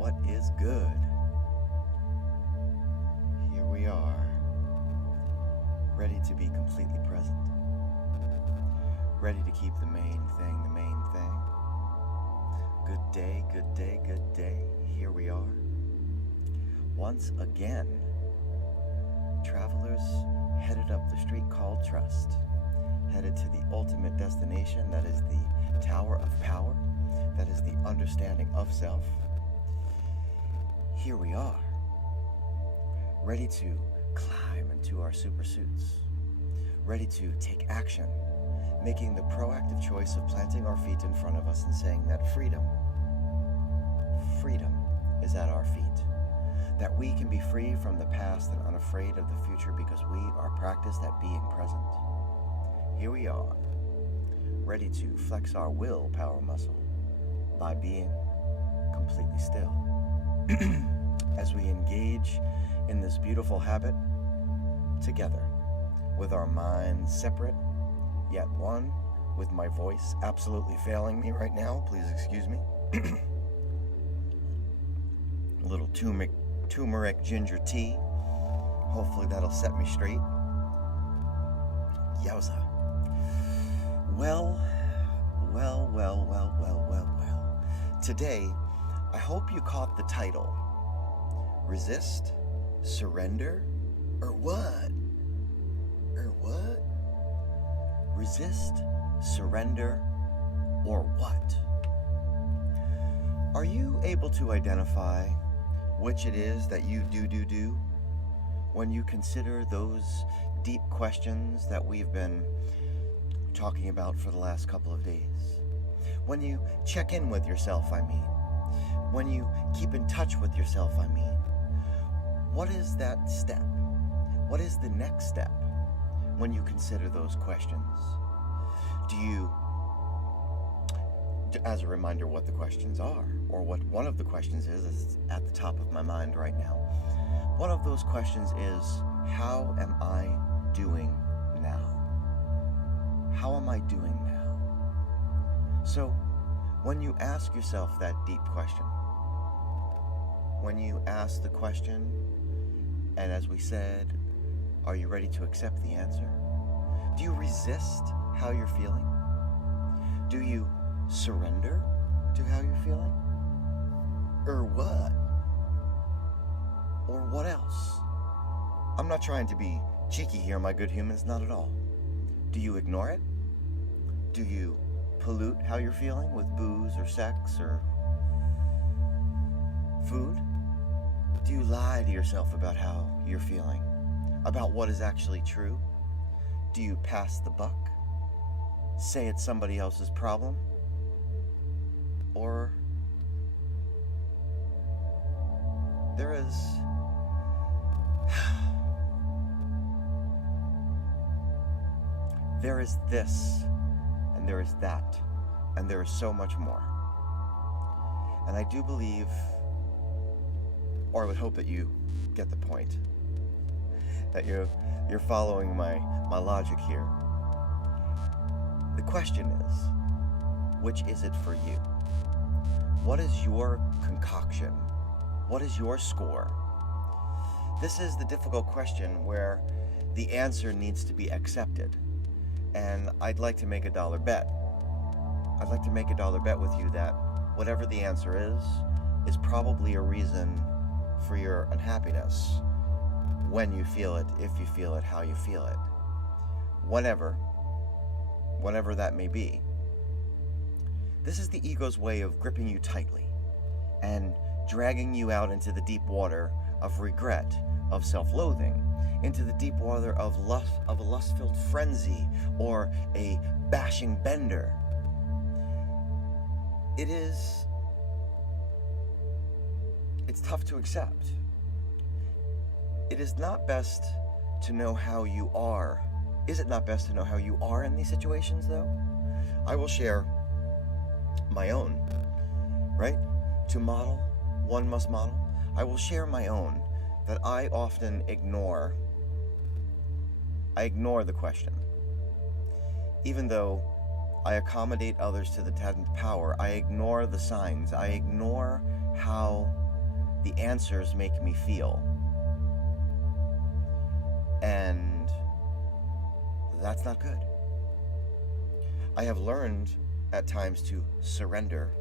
What is good? Here we are, ready to be completely present, ready to keep the main thing the main thing. Good day, good day, good day. Here we are. Once again, travelers headed up the street called Trust, headed to the ultimate destination, that is the Tower of Power, that is the understanding of self. Here we are, ready to climb into our super suits, ready to take action, making the proactive choice of planting our feet in front of us and saying that freedom is at our feet, that we can be free from the past and unafraid of the future because we are practiced at being present. Here we are, ready to flex our willpower muscle by being completely still. As we engage in this beautiful habit together, with our minds separate, yet one, with my voice absolutely failing me right now, please excuse me. A little turmeric ginger tea, hopefully that'll set me straight. Yowza. Well. Today, I hope you caught the title. Resist, surrender, or what? Resist, surrender, or what? Are you able to identify which it is that you do when you consider those deep questions that we've been talking about for the last couple of days? When you check in with yourself, I mean. When you keep in touch with yourself, I mean. What is that step? What is the next step when you consider those questions? Do you, as a reminder what the questions are, or what one of the questions is at the top of my mind right now. One of those questions is, how am I doing now? How am I doing now? So, when you ask yourself that deep question, when you ask the question, and as we said, are you ready to accept the answer? Do you resist how you're feeling? Do you surrender to how you're feeling? Or what? Or what else? I'm not trying to be cheeky here, my good humans, not at all. Do you ignore it? Do you pollute how you're feeling with booze or sex or food? Do you lie to yourself about how you're feeling? About what is actually true? Do you pass the buck? Say it's somebody else's problem? Or there is this, and there is that, and there is so much more. And I do believe, or I would hope that you get the point, that you're following my logic here. The question is, which is it for you? What is your concoction? What is your score? This is the difficult question where the answer needs to be accepted. And I'd like to make a dollar bet. I'd like to make a dollar bet with you that whatever the answer is probably a reason for your unhappiness. When you feel it, if you feel it, how you feel it. Whenever that may be. This is the ego's way of gripping you tightly and dragging you out into the deep water of regret, of self-loathing, into the deep water of a lust-filled frenzy or a bashing bender. It's tough to accept. It is not best to know how you are. Is it not best to know how you are in these situations, though? I will share my own, right? To model, one must model. I will share my own, that I often ignore. I ignore the question. Even though I accommodate others to the 10th power, I ignore the signs. I ignore how the answers make me feel. And that's not good. I have learned at times to surrender,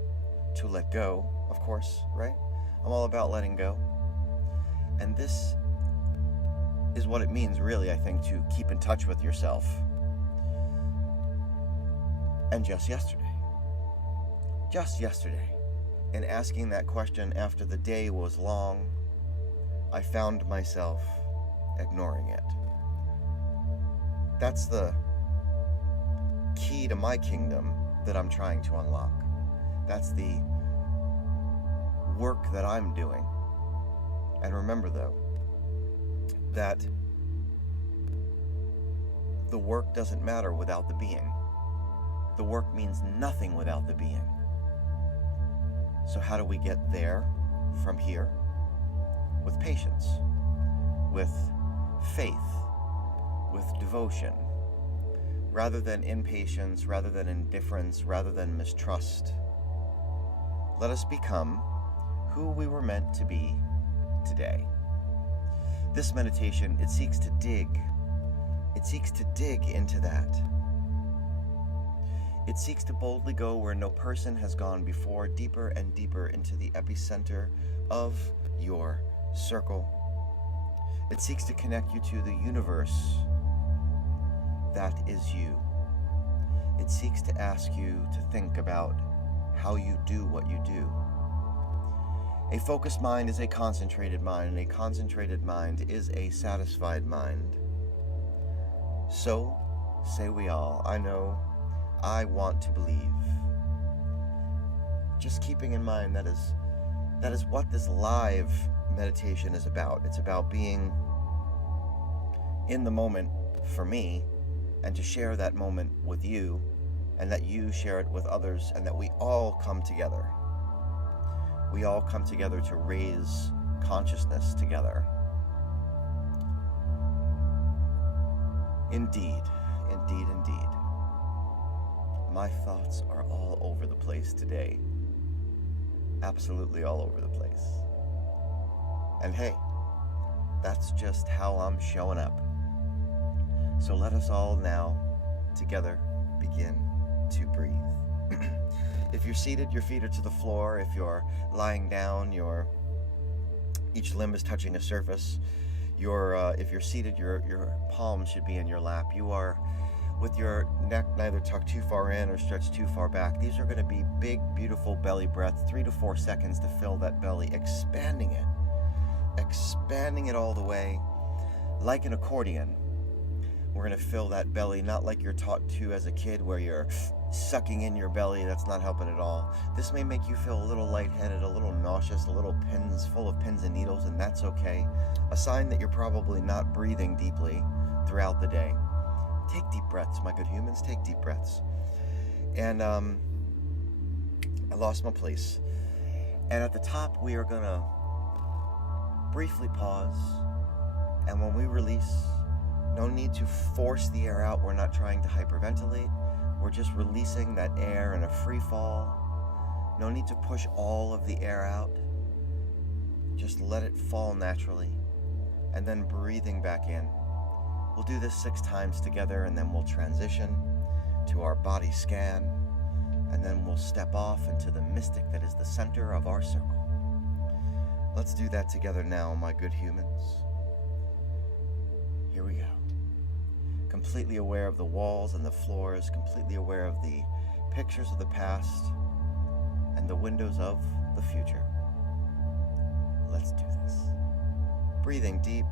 to let go, of course, right? I'm all about letting go. And this is what it means, really, I think, to keep in touch with yourself. And just yesterday, in asking that question after the day was long, I found myself ignoring it. That's the key to my kingdom that I'm trying to unlock. That's the work that I'm doing. And remember, though, that the work doesn't matter without the being. The work means nothing without the being. So how do we get there from here? With patience, with faith, with devotion, rather than impatience, rather than indifference, rather than mistrust. Let us become who we were meant to be today. This meditation, it seeks to dig into that. It seeks to boldly go where no person has gone before, deeper and deeper into the epicenter of your circle. It seeks to connect you to the universe that is you. It seeks to ask you to think about how you do what you do. A focused mind is a concentrated mind, and a concentrated mind is a satisfied mind. So, say we all, I know, I want to believe. Just keeping in mind that is what this live meditation is about. It's about being in the moment for me, and to share that moment with you, and that you share it with others, and that we all come together. We all come together to raise consciousness together. Indeed, indeed, indeed. My thoughts are all over the place today. Absolutely all over the place. And hey, that's just how I'm showing up. So let us all now, together, begin to breathe. If you're seated, your feet are to the floor. If you're lying down, each limb is touching a surface. If you're seated, your palms should be in your lap. You are with your neck neither tucked too far in or stretched too far back. These are going to be big, beautiful belly breaths, 3 to 4 seconds to fill that belly, expanding it all the way, like an accordion. We're going to fill that belly, not like you're taught to as a kid, where you're sucking in your belly. That's not helping at all. This may make you feel a little lightheaded, a little nauseous, a little full of pins and needles, and that's okay. A sign that you're probably not breathing deeply throughout the day. Take deep breaths, my good humans. Take deep breaths. And I lost my place. And at the top, we are going to briefly pause. And when we release, no need to force the air out. We're not trying to hyperventilate. We're just releasing that air in a free fall. No need to push all of the air out. Just let it fall naturally. And then breathing back in. We'll do this 6 times together, and then we'll transition to our body scan. And then we'll step off into the mystic that is the center of our circle. Let's do that together now, my good humans. Here we go. Completely aware of the walls and the floors, completely aware of the pictures of the past and the windows of the future. Let's do this. Breathing deep.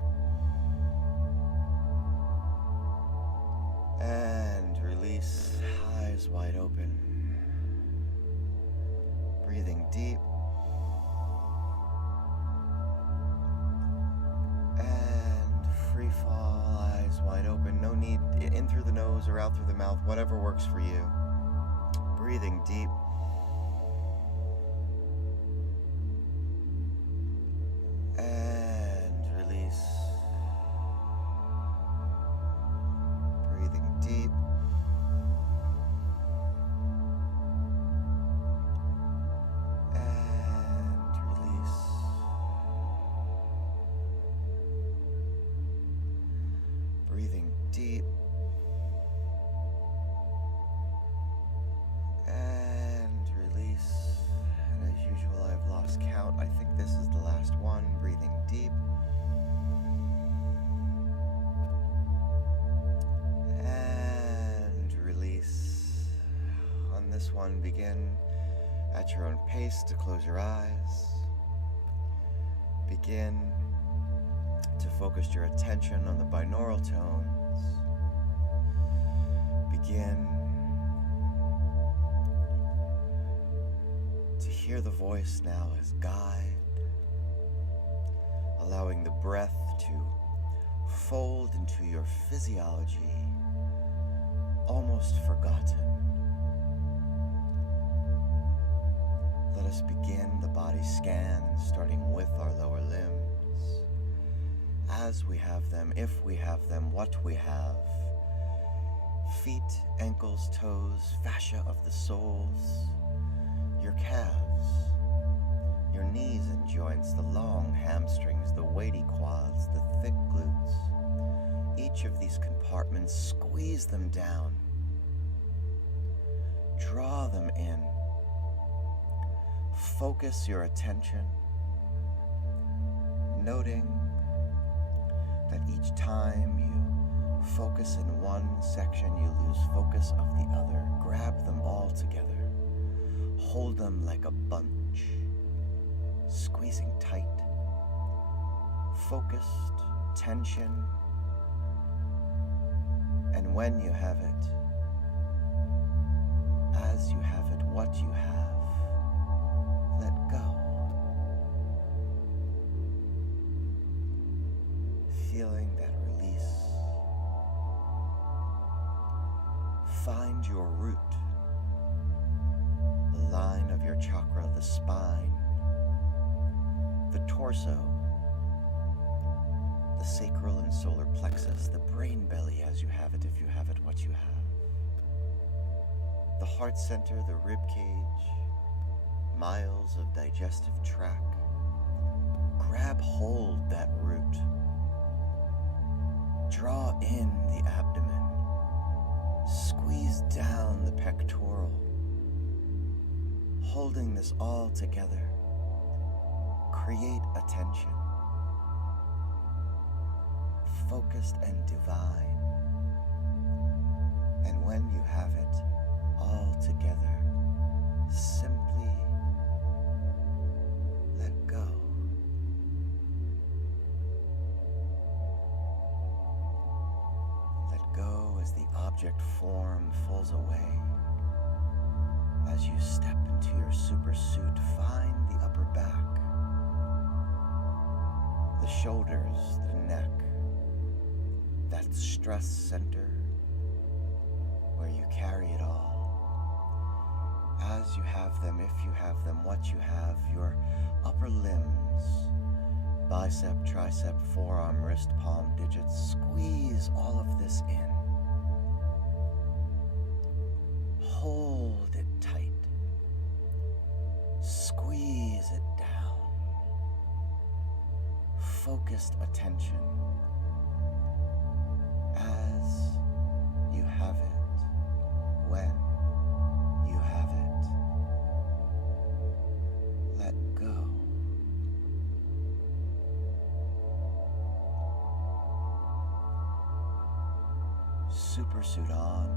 And release, eyes wide open. Breathing deep. And free fall, eyes wide open. No need in through the nose or out through the mouth, whatever works for you. Breathing deep. And release. Breathing deep. And release. I think this is the last one. Breathing deep. And release. On this one, begin at your own pace to close your eyes. Begin to focus your attention on the binaural tones. Begin to hear the voice now as guide, allowing the breath to fold into your physiology, almost forgotten. Let us begin the body scan, starting with our lower limbs, as we have them, if we have them, what we have. Feet, ankles, toes, fascia of the soles, your calves, your knees and joints, the long hamstrings, the weighty quads, the thick glutes. Each of these compartments, squeeze them down. Draw them in. Focus your attention, noting that each time you focus in one section, you lose focus of the other. Grab them all together. Hold them like a bunch, squeezing tight, focused, tension, and when you have it, as you have it, what you have, let go. Feeling that release. Find your root, the line of your chakra, the spine, the torso, the sacral and solar plexus, the brain belly as you have it, if you have it, what you have, the heart center, the rib cage, miles of digestive tract. Grab hold that root. Draw in the abdomen. Squeeze down the pectoral. Holding this all together, create attention, focused and divine. And when you have it all together, simply let go. Let go as the object form falls away. As you step into your super suit, find the upper back, the shoulders, the neck, that stress center where you carry it all. As you have them, if you have them, what you have, your upper limbs, bicep, tricep, forearm, wrist, palm, digits, squeeze all of this in. Hold it tight. Squeeze it down. Focused attention as you have it, when you have it. Let go. Super suit on.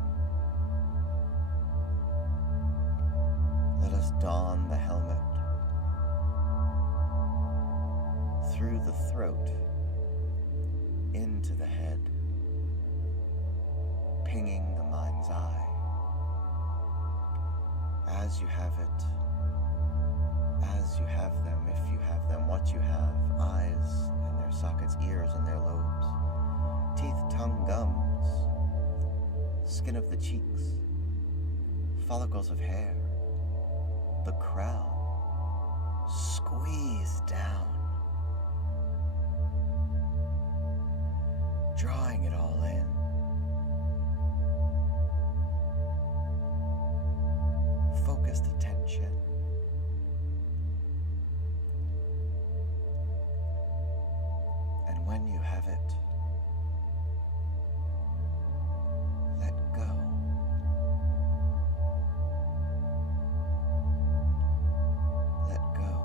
Let us don the helmet through the throat, into the head, pinging the mind's eye. As you have it, as you have them, if you have them, what you have, eyes and their sockets, ears and their lobes, teeth, tongue, gums, skin of the cheeks, follicles of hair, the crown, squeeze down, drawing it all in. Focused attention. And when you have it, let go. Let go.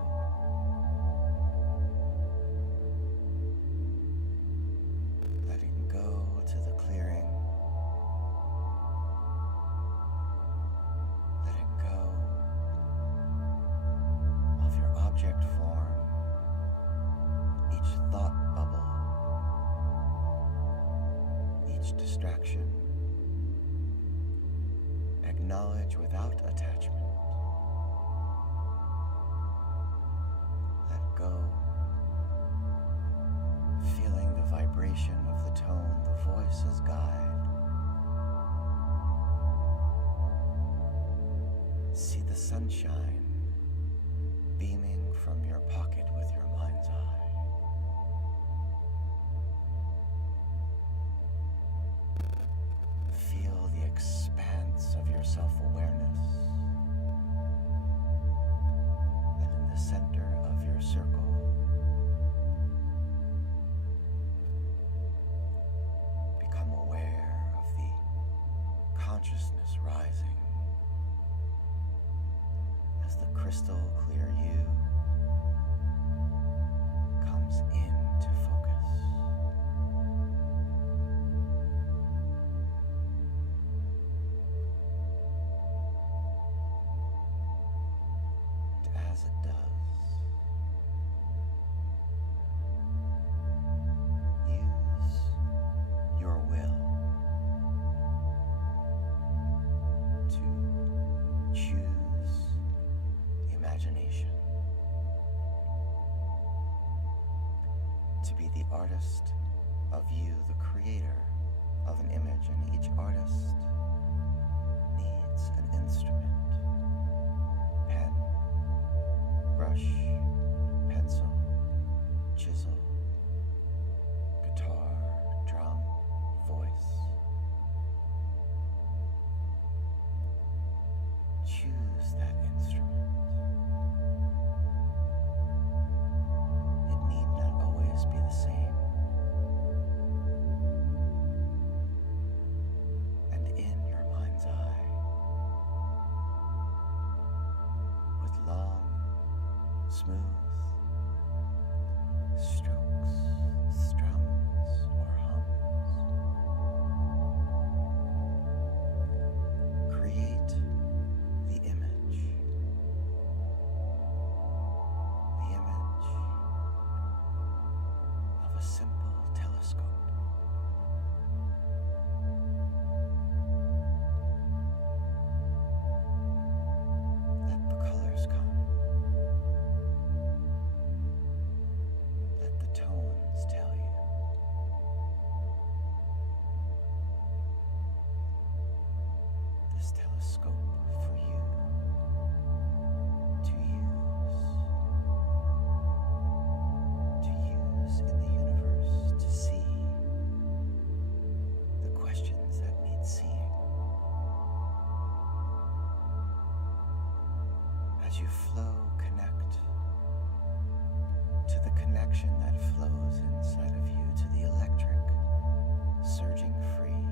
object form, each thought bubble, each distraction. Acknowledge without attachment. Let go, feeling the vibration of the tone, the voice as guide. See the sunshine beaming from your pocket with your mind's eye. Feel the expanse of your self-awareness. And in the center of your circle, become aware of the consciousness rising as the crystal clear you comes into focus. And as it does, use your will to choose imagination, to be the artist of you, the creator of an image, and each artist needs an instrument: pen, brush, pencil, chisel, guitar, drum, voice. Choose that instrument. It need not always be the same. And in your mind's eye, with long, smooth strokes, strums, or hums, create the image of a simple telescope. Let the colors come. Let the tones tell you. This telescope for you to use in the universe, to see the questions that need seeing. As you flow, connect to the connection that flows inside of you, to the electric surging free.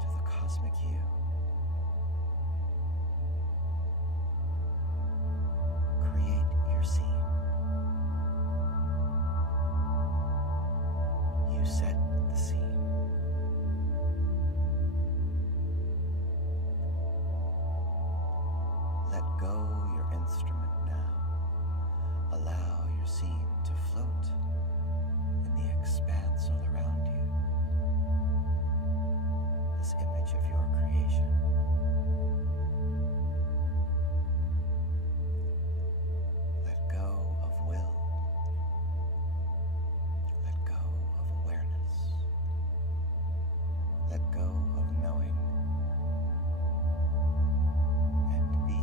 To the cosmic you. Create your scene. You set the scene. Let go your instrument now. Allow your scene to float in the expanse all around you. This image of your creation. Let go of will. Let go of awareness. Let go of knowing. And be.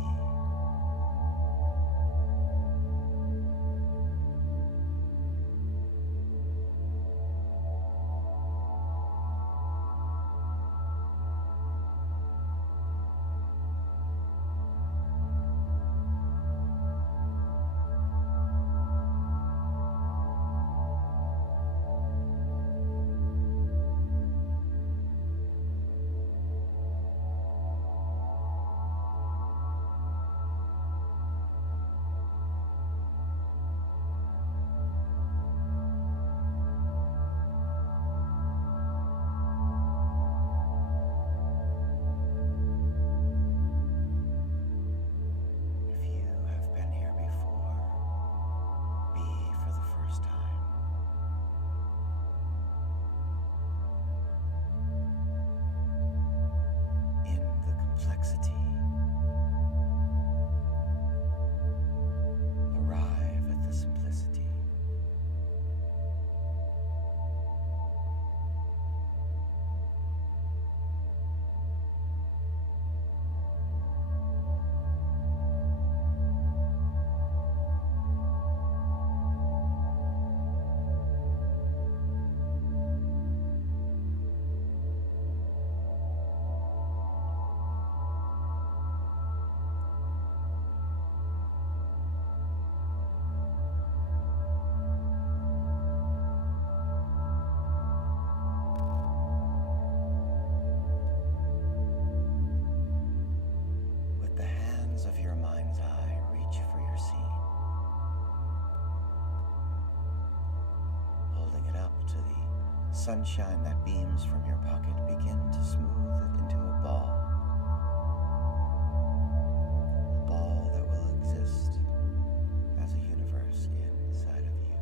sunshine that beams from your pocket begin to smooth it into a ball. A ball that will exist as a universe inside of you.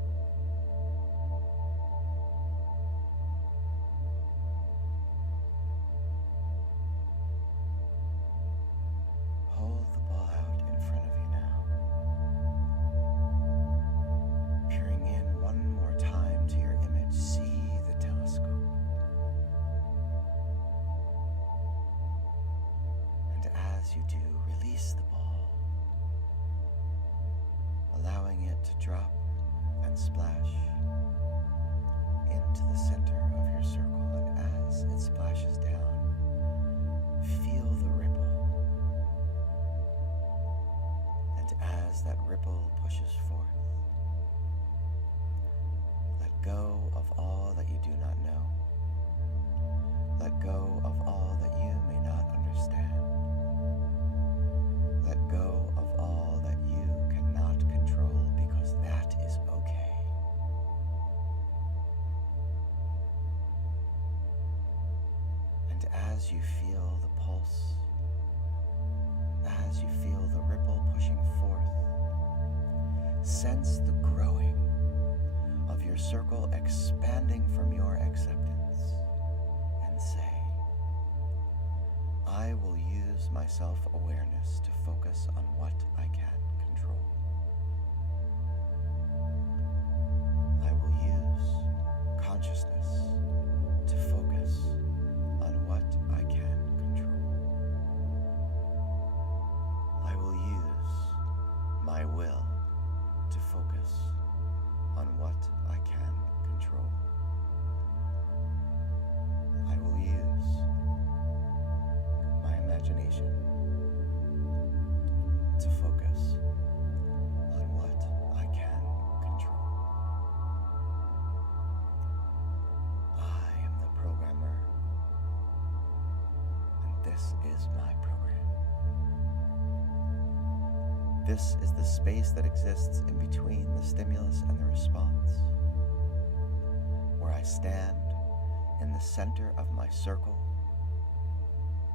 Hold the ball out in front of you now. Peering in one more time to your image, see the telescope. And as you do, release the ball, allowing it to drop and splash into the center of your circle. And as it splashes down, feel the ripple. And as that ripple pushes forth, let go of all that you do not know. Let go of all that you may not understand. Let go of all that you cannot control, because that is okay. And as you feel the pulse, as you feel the ripple pushing forth, sense the growing of your circle expanding from your acceptance, and say, I will use my self-awareness to focus on what I can control. I will use consciousness to focus on what I can control. I will use my will to focus on what I can control. I will use my imagination to focus on what I can control. I am the programmer, and this is my program. This is the space that exists in between the stimulus and the response, where I stand in the center of my circle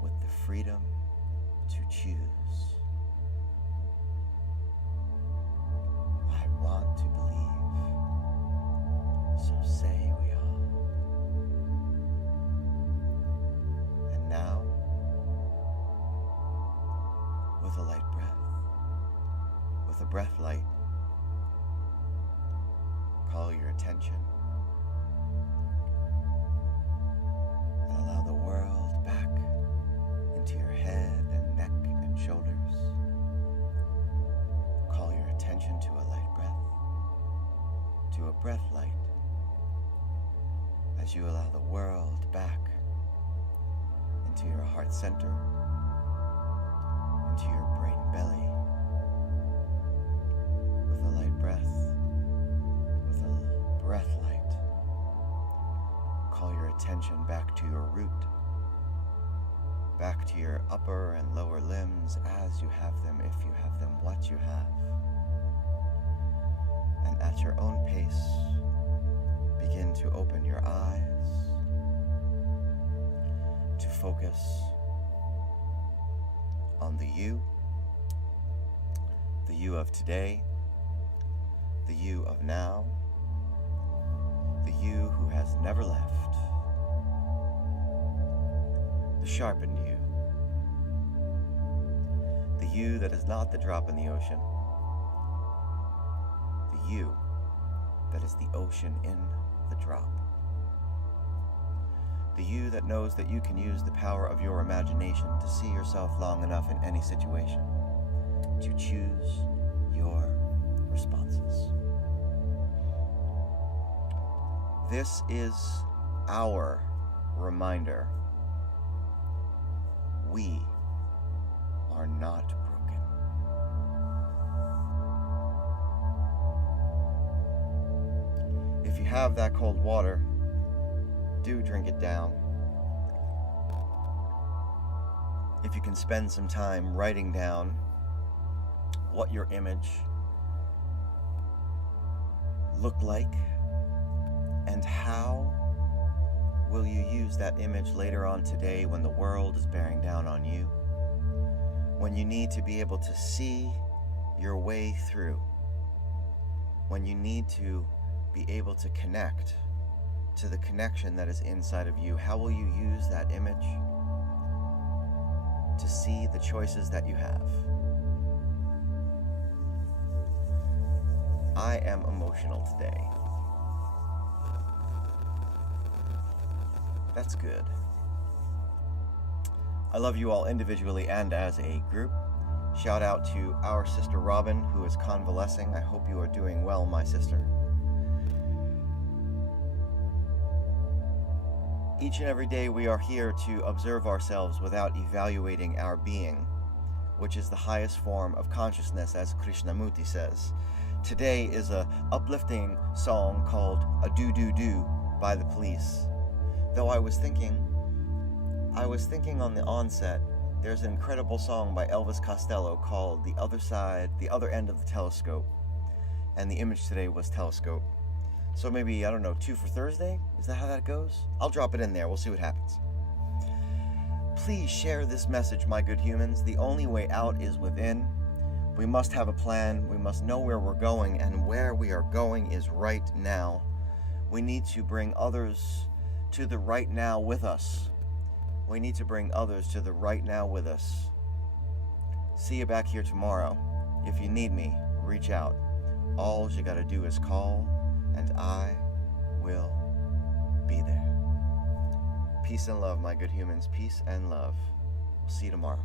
with the freedom to choose. I want to believe, so say we all. And now, with a light breath, with a breath light, call your attention and allow the world back into your head and neck and shoulders. Call your attention to a light breath, to a breath light, as you allow the world back into your heart center, into your brain belly, with a light breath, with a breath light. Call your attention back to your root, back to your upper and lower limbs as you have them, if you have them, what you have. And at your own pace, begin to open your eyes to focus on the you of today, the you of now, the you who has never left, the sharpened you, the you that is not the drop in the ocean, the you that is the ocean in the drop, the you that knows that you can use the power of your imagination to see yourself long enough in any situation to choose your responses. This is our reminder. We are not broken. If you have that cold water, do drink it down. If you can spend some time writing down what your image looked like and how will you use that image later on today when the world is bearing down on you? When you need to be able to see your way through? When you need to be able to connect to the connection that is inside of you, how will you use that image to see the choices that you have? I am emotional today. That's good. I love you all individually and as a group. Shout out to our sister Robin, who is convalescing. I hope you are doing well, my sister. Each and every day we are here to observe ourselves without evaluating our being, which is the highest form of consciousness, as Krishnamurti says. Today is a uplifting song called A Do Do Do by The Police. Though I was thinking on the onset, there's an incredible song by Elvis Costello called The Other End of the Telescope. And the image today was telescope. So maybe, I don't know, 2 for Thursday? Is that how that goes? I'll drop it in there. We'll see what happens. Please share this message, my good humans. The only way out is within. We must have a plan. We must know where we're going, and where we are going is right now. We need to bring others to the right now with us. We need to bring others to the right now with us. See you back here tomorrow. If you need me, reach out. All you gotta do is call, and I will be there. Peace and love, my good humans. Peace and love. We'll see you tomorrow.